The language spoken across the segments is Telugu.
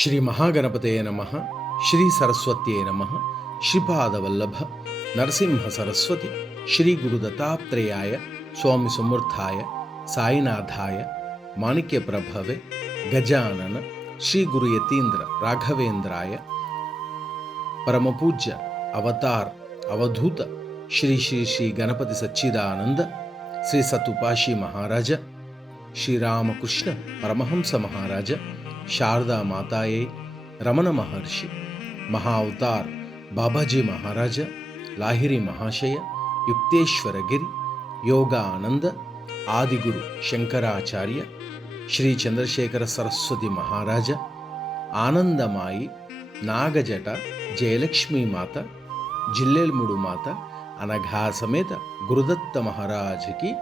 ಶ್ರೀ ಮಹಾಗಣಪತಯೇ ನಮಃ. ಶ್ರೀ ಸರಸ್ವತ್ಯೇ ನಮಃ. ಶ್ರೀಪಾದವಲ್ಲಭ ನರಸಿಂಹ ಸರಸ್ವತಿ ಶ್ರೀ ಗುರು ದತ್ತಾತ್ರೇಯಾಯ ಸ್ವಾಮಿ ಸಮರ್ಥಾಯ ಸಾಯಿನಾಥಾಯ ಮಾಣಿಕ್ಯ ಪ್ರಭವೆ ಗಜಾನನ ಶ್ರೀ ಗುರು ಯತೀಂದ್ರ ರಾಘವೇಂದ್ರಾಯ ಪರಮಪೂಜ್ಯ ಅವತಾರ್ ಅವಧೂತ ಶ್ರೀ ಶ್ರೀ ಶ್ರೀ ಗಣಪತಿ ಸಚ್ಚಿದಾನಂದ ಶ್ರೀ ಸತುಪಾಶಿ ಮಹಾರಾಜ ಶ್ರೀರಾಮಕೃಷ್ಣ ಪರಮಹಂಸ ಮಹಾರಾಜ ಶಾರದಾ ಮಾತಾಯೇ ರಮಣ ಮಹರ್ಷಿ ಮಹಾ ಅವತಾರ್ ಬಾಬಾಜಿ ಮಹಾರಾಜ ಲಾಹಿರಿ ಮಹಾಶಯ ಯುಕ್ತೇಶ್ವರ ಗಿರಿ ಯೋಗಾನಂದ ಆದಿಗುರು ಶಂಕರಾಚಾರ್ಯ ಶ್ರೀ ಚಂದ್ರಶೇಖರ ಸರಸ್ವತಿ ಮಹಾರಾಜ ಆನಂದಮಾಯಿ ನಾಗಜಟ ಜಯಲಕ್ಷ್ಮೀ ಮಾತಾ ಜಿಲ್ಲೆಲ್ಮುಡು ಮಾತಾ ಅನಘಾ ಸಮೇತ ಗುರುದತ್ತ ಮಹಾರಾಜಕಿ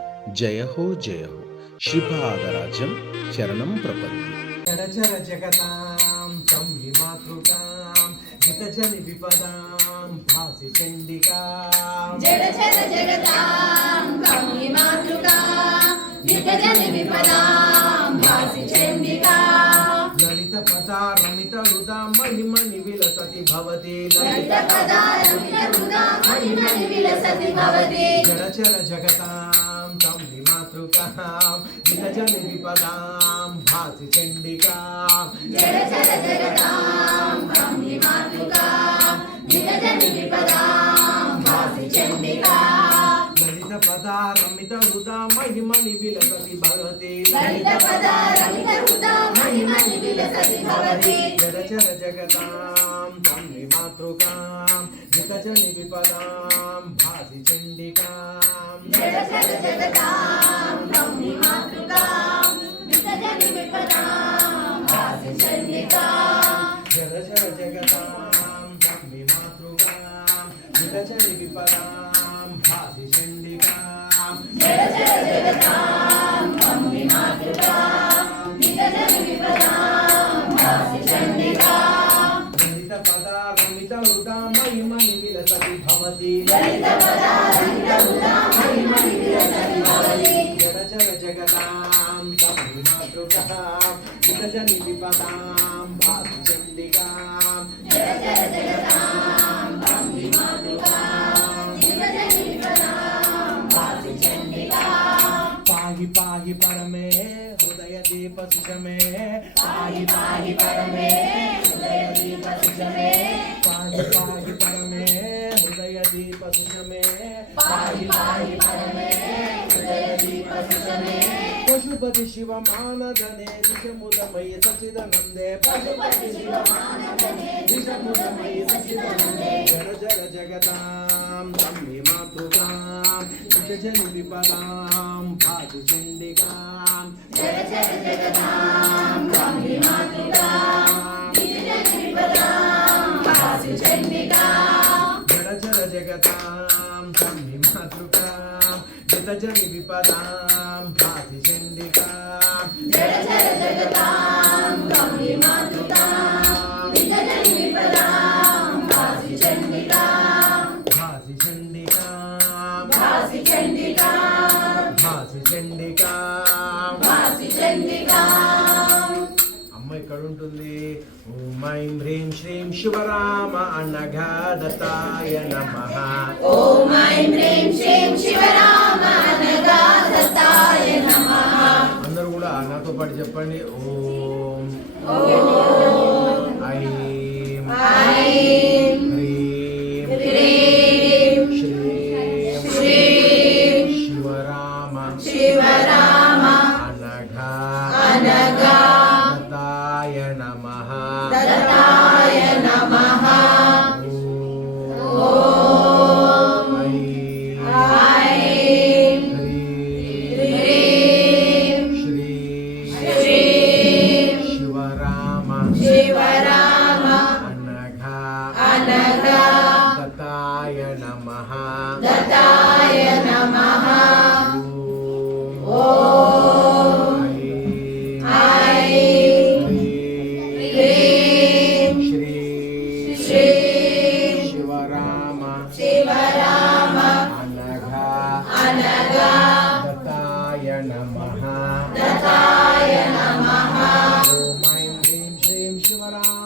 ಜಯ ಹೋ ಜಯ ಹೋ. ಶ್ರೀಪಾದರಾಜಂ ಶರಣಂ ಪ್ರಪಂತಿ. ಜಡಚರ ಜಗತಾಂ ಸಂಹಿ ಮಾತೃಕಾಂ ಜಿತಜನಿ ವಿಪದಾಂ ಭಾಸಿ ಚಂಡಿಕಾಂ. ಜಡಚರ ಜಗತಾಂ ಸಂಹಿ ಮಾತೃಕಾಂ ಜಿತಜನಿ ವಿಪದಾಂ ಭಾಸಿ ಚಂಡಿಕಾಂ. ಲಲಿತ ಪದಾ ರಮಿತ ಹೃದಾ ಮಹಿಮನಿ ವಿಲಸತಿ ಭವತಿ. ಲಲಿತ ಪದಾ ರಮಿತ ಹೃದಾ ಮಹಿಮನಿ ವಿಲಸತಿ ಭವತಿ. ಜಡಚರ ಜಗತಾಂ ಸಂಹಿ ಮಾತೃಕಾಂ ಜಿತಜನಿ ವಿಪದಾಂ ಭಾಸಿ ಚಂಡಿಕಾಂ. ಜಡಚರ ಜಗತಾಂ ಸಂಹಿ ಮಾತೃಕಾಂ ಜಿತಜನಿ ವಿಪದಾಂ ಭಾಸಿ ಚಂಡಿಕಾಂ. ಲಲಿತ ಪದಾ ರಮಿತ ಹೃದಾ ಮಹಿಮನಿ ವಿಲಸತಿ ಭವತಿ. ಲಲಿತ ಪದಾ ರಮಿತ ಹೃದಾ ಮಹಿಮನಿ ವಿಲಸತಿ ಭವತಿ. ಜಡಚರ ಜಗತಾಂ ಸಂಹಿ ಮಾತೃಕಾಂ ಜಿತಜನಿ ವಿಪದಾಂ ಭಾಸಿ ಚಂಡಿಕಾಂ. ಜಡಚರ ಜಗತಾಂ ಸಂಹಿ ಮಾತೃಕಾಂ ಜಿತಜನಿ ವಿಪದಾಂ ಭಾಸಿ ಚಂಡಿಕಾಂ. ಜಡಚರ ಜಗತಾಂ ಸಂಹಿ ಮಾತೃಕಾಂ ಜಿತಜನಿ ವಿಪದಾಂ ಭಾಸಿ ಚಂಡಿಕಾಂ. ಜಡಚರ ಜಗತಾಂ ಸಂಹಿ ಮಾತೃಕಾಂ ಜಿತಜನಿ ವಿಪದಾಂ ಭಾಸಿ ಚಂಡಿಕಾಂ. ಲಲಿತ ಪದಾ ರಮಿತ ಹೃದಾ ಮಹಿಮನಿ ವಿಲಸತಿ ಭವತಿ. ಲಲಿತ ಪದಾ ರಮಿತ ಹೃದಾ ಮಹಿಮನಿ ವಿಲಸತಿ ಭವತಿ. ಜಡಚರ ಜಗತಾಂ ಸಂಹಿ ಮಾತೃಕಾಂ ಜಿತಜನಿ ವಿಪದಾಂ ಭಾಸಿ ಚಂಡಿಕಾಂ. ಜಡಚರ ಜಗತಾಂ ಸಂಹಿ ಮಾತೃಕಾಂ ಜಿತಜನಿ ವಿಪದಾಂ ಭಾಸಿ ಚಂಡಿಕಾಂ. ಪಾಹಿ ಪಾಹಿ ಪರಮೇ ಹೃದಯ ದೀಪ ಸುಷಮೇ. ಪಾಹಿ ಪಾಹಿ ಪರಮೇ ಹೃದಯ ದೀಪ ಸುಷಮೇ. ಪಾಹಿ ಪಾಹಿ ಪರಮೇ ಹೃದಯ ದೀಪ ಸುಷಮೇ. ಪಾಹಿ ಪಾಹಿ ಪರಮೇ ಹೃದಯ ದೀಪ ಸುಷಮೇ. ಪಶುಪತಿ ಶಿವ ಮಾನದನೆ ದಿಶಮುದಮಯಿ ಸಚಿದಾನಂದೆ. ಪಶುಪತಿ ಶಿವ ಮಾನದನೆ ದಿಶಮುದಮಯಿ ಸಚಿದಾನಂದೆ. ಜಡ ಜಡ ಜಗತಾಂ ಸಂಹಿ ಮಾತೃಕಾಂ ಜಿತಜನಿ ವಿಪದಾಂ ಭಾಸಿ ಚಂಡಿಕಾಂ. ಜಡಚರ ಜಗತಾಂ ಸಂಹಿ ಮಾತೃಕಾಂ ಜಿತಜನಿ ವಿಪದಾಂ ಭಾಸಿ ಚಂಡಿಕಾಂ. ಜಡಚರ ಜಗತಾಂ ಸಂಹಿ ಮಾತೃಕಾಂ ಜಿತಜನಿ ವಿಪದಾಂ ಭಾಸಿ ಚಂಡಿಕಾಂ. ಜಡಚರ ಜಗತಾಂ ಸಂಹಿ ಮಾತೃಕಾಂ ಜಿತಜನಿ ವಿಪದಾಂ ಭಾಸಿ ಚಂಡಿಕಾಂ. ಭಾಸಿ ಚಂಡಿಕಾಂ. ಭಾಸಿ ಚಂಡಿಕಾಂ భాసి చండికాం. భాసి చండికాం. అమ్మ ఇక్కడ ఉంటుంది. ఓం ఐం హ్రీం శ్రీం శివరామ అనఘాదతాయ నమః. ఓం ఐం హ్రీం శ్రీం శివరామ అనఘాదతాయ నమః. అందరూ కూడా నాతో పాటు చెప్పండి. ఓం ఐం ఐం హ్రీం హ్రీం శ్రీం శ్రీం శివరామ శివరామ అనఘాదతాయ నమః. దత్తాయ నమః. ఓం ఐం ఐం హ్రీం శ్రీం శివరామ శివరామ అనఘాదతాయ నమః. దత్తాయ నమః. ఓం ఐం హ్రీం శ్రీం శివరామ శివరామ అనఘాదతాయ నమః. దత్తాయ నమః. ఓం ఐం హ్రీం శ్రీం శివరామ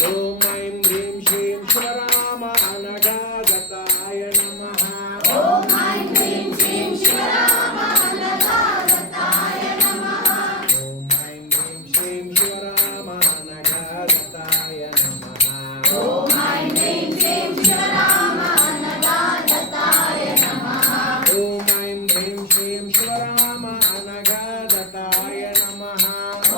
ॐ ऐं ह्रीं श्रीं शिवराम अनघादत्ताय नमः ॐ ऐं ह्रीं श्रीं शिवराम अनघादत्ताय नमः ॐ ऐं ह्रीं श्रीं शिवराम अनघादत्ताय नमः ॐ ऐं ह्रीं श्रीं शिवराम अनघादत्ताय नमः ॐ ऐं ह्रीं श्रीं शिवराम अनघादत्ताय नमः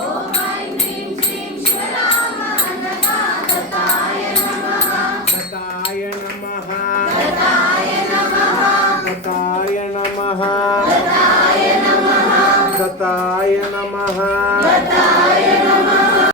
ॐ ऐं ह्रीं श्रीं शिवराम अनघादत्ताय नमः दत्ताय नमः दत्ताय नमः दत्ताय नमः दत्ताय नमः दत्ताय नमः दत्ताय